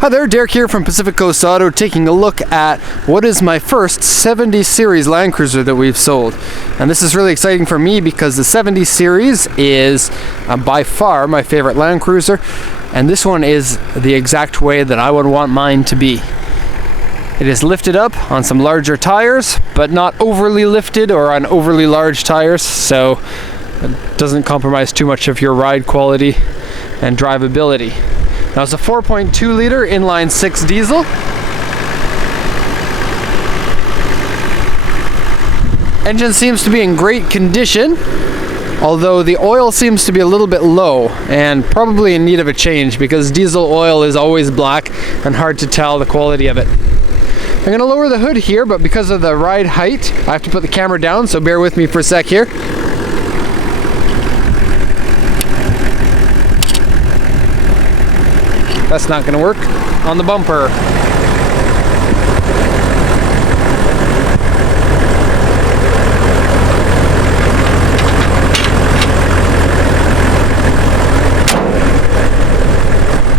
Hi there, Derek here from Pacific Coast Auto, taking a look at what is my first 70 Series Landcruiser that we've sold. And this is really exciting for me because the 70 Series is by far my favorite Landcruiser, and this one is the exact way that I would want mine to be. It is lifted up on some larger tires, but not overly lifted or on overly large tires, so it doesn't compromise too much of your ride quality and drivability. Now it's a 4.2 liter inline 6 diesel. Engine seems to be in great condition, although the oil seems to be a little bit low and probably in need of a change because diesel oil is always black and hard to tell the quality of it. I'm going to lower the hood here, but because of the ride height, I have to put the camera down, so bear with me for a sec here. That's not going to work on the bumper.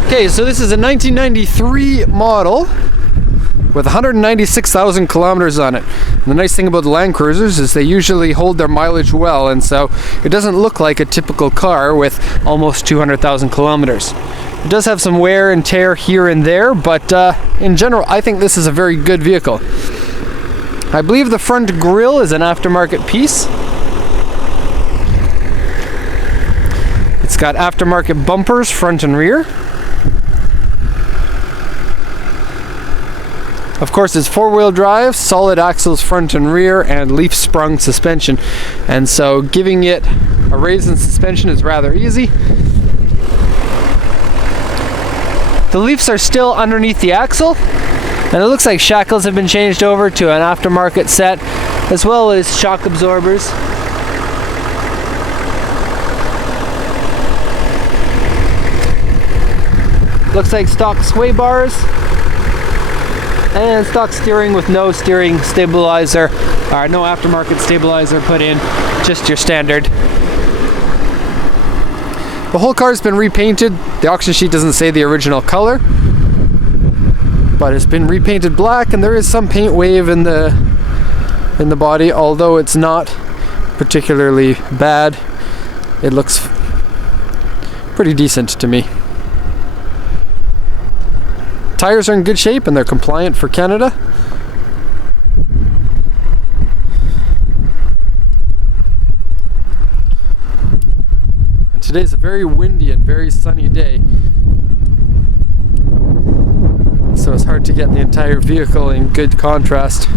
Okay, so this is a 1993 model with 196,000 kilometers on it. And the nice thing about the Landcruisers is they usually hold their mileage well, and so it doesn't look like a typical car with almost 200,000 kilometers. It does have some wear and tear here and there, but in general, I think this is a very good vehicle. I believe the front grille is an aftermarket piece. It's got aftermarket bumpers, front and rear. Of course, it's four-wheel drive, solid axles front and rear, and leaf-sprung suspension. And so giving it a raise in suspension is rather easy. The leafs are still underneath the axle, and it looks like shackles have been changed over to an aftermarket set, as well as shock absorbers. Looks like stock sway bars, and stock steering with no steering stabilizer, or no aftermarket stabilizer put in, just your standard. The whole car's been repainted. The auction sheet doesn't say the original color, but it's been repainted black, and there is some paint wave in the body, although it's not particularly bad. It looks pretty decent to me. Tires are in good shape and they're compliant for Canada. Today's a very windy and very sunny day, so it's hard to get the entire vehicle in good contrast.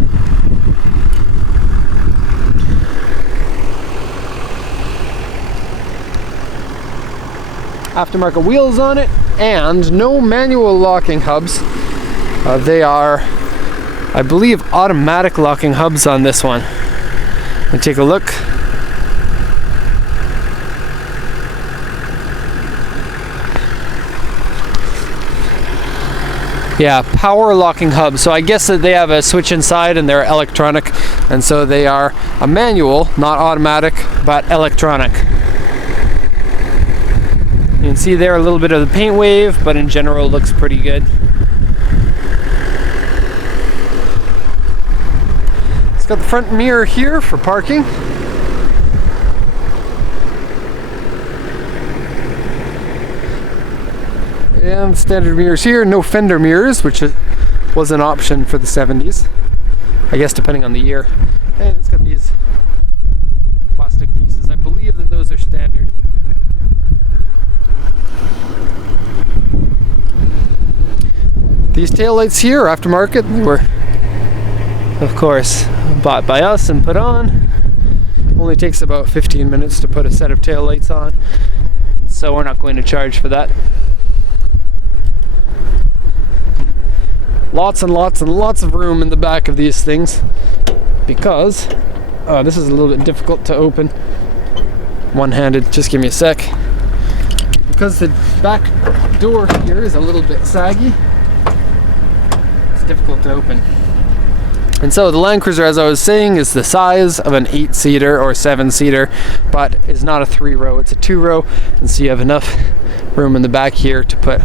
Aftermarket wheels on it, and no manual locking hubs. They are, I believe, automatic locking hubs on this one. And take a look. Yeah, power locking hubs. So I guess that they have a switch inside and they're electronic, and so they are a manual, not automatic, but electronic. You can see there a little bit of the paint wave, but in general it looks pretty good. It's got the front mirror here for parking. And standard mirrors here, no fender mirrors, which was an option for the 70s, I guess depending on the year. And it's got these plastic pieces. I believe that those are standard. These taillights here are aftermarket. They were, of course, bought by us and put on. Only takes about 15 minutes to put a set of taillights on, so we're not going to charge for that. Lots and lots and lots of room in the back of these things because this is a little bit difficult to open one-handed. Just give me a sec. Because the back door here is a little bit saggy, it's difficult to open. And so the Landcruiser, as I was saying, is the size of an 8-seater or 7-seater, but is not a 3-row, it's a 2-row, and so you have enough room in the back here to put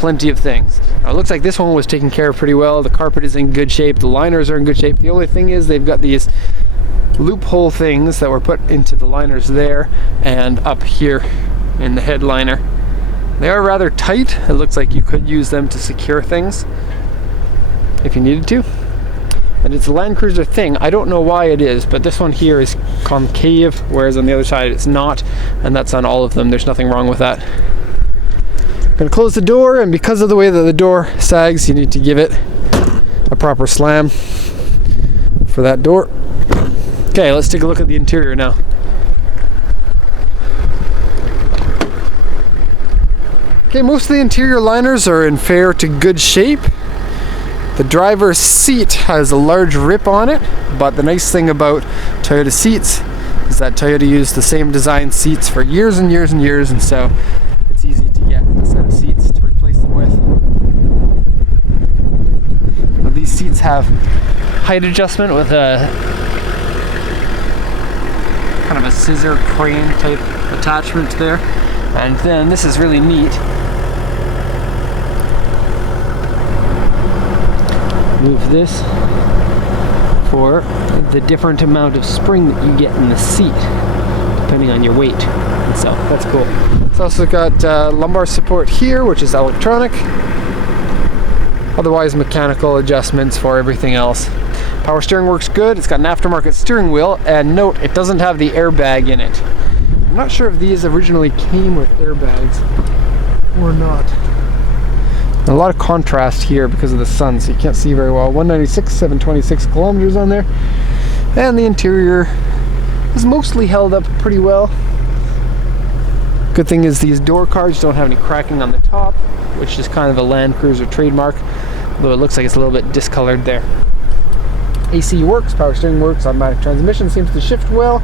plenty of things. Now, it looks like this one was taken care of pretty well. The carpet is in good shape. The liners are in good shape. The only thing is they've got these loophole things that were put into the liners there and up here in the headliner. They are rather tight. It looks like you could use them to secure things if you needed to. And it's a Landcruiser thing. I don't know why it is, but this one here is concave, whereas on the other side it's not, and that's on all of them. There's nothing wrong with that. I'm gonna close the door, and because of the way that the door sags, you need to give it a proper slam for that door. Okay, let's take a look at the interior now. Okay, most of the interior liners are in fair to good shape. The driver's seat has a large rip on it, but the nice thing about Toyota seats is that Toyota used the same design seats for years and years and years, and so it's easy to get a set of seats to replace them with. Now, these seats have height adjustment with a kind of a scissor crane type attachment there, and then this is really neat. Move this for the different amount of spring that you get in the seat depending on your weight, and so that's cool. It's also got lumbar support here, which is electronic, otherwise mechanical adjustments for everything else. Power steering works good. It's got an aftermarket steering wheel, and note it doesn't have the airbag in it. I'm not sure if these originally came with airbags or not. A lot of contrast here because of the sun, so you can't see very well. 196, 726 kilometers on there. And the interior is mostly held up pretty well. Good thing is these door cards don't have any cracking on the top, which is kind of a Landcruiser trademark, though it looks like it's a little bit discolored there. AC works, power steering works, automatic transmission seems to shift well.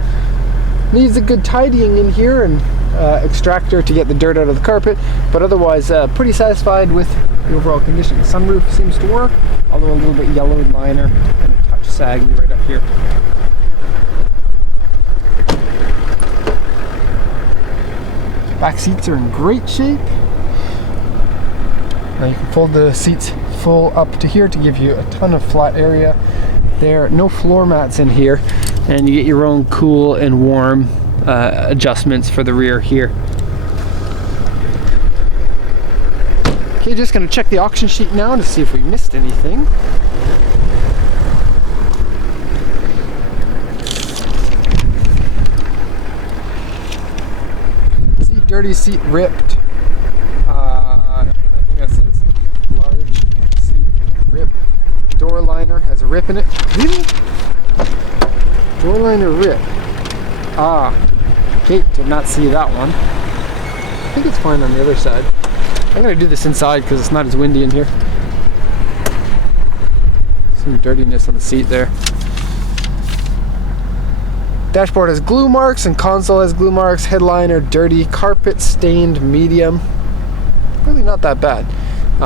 Needs a good tidying in here and extractor to get the dirt out of the carpet, but otherwise pretty satisfied with the overall condition. The sunroof seems to work, although a little bit yellowed liner and a touch saggy right up here. Back seats are in great shape. Now you can fold the seats full up to here to give you a ton of flat area. There are no floor mats in here, and you get your own cool and warm adjustments for the rear here. Okay, just gonna check the auction sheet now to see if we missed anything. Seat dirty, seat ripped. I think that says large seat rip. Door liner has a rip in it. Really? Door liner rip. Ah, Kate did not see that one. I think it's fine on the other side. I'm going to do this inside because it's not as windy in here. Some dirtiness on the seat there. Dashboard has glue marks and console has glue marks. Headliner dirty. Carpet stained medium. Really not that bad.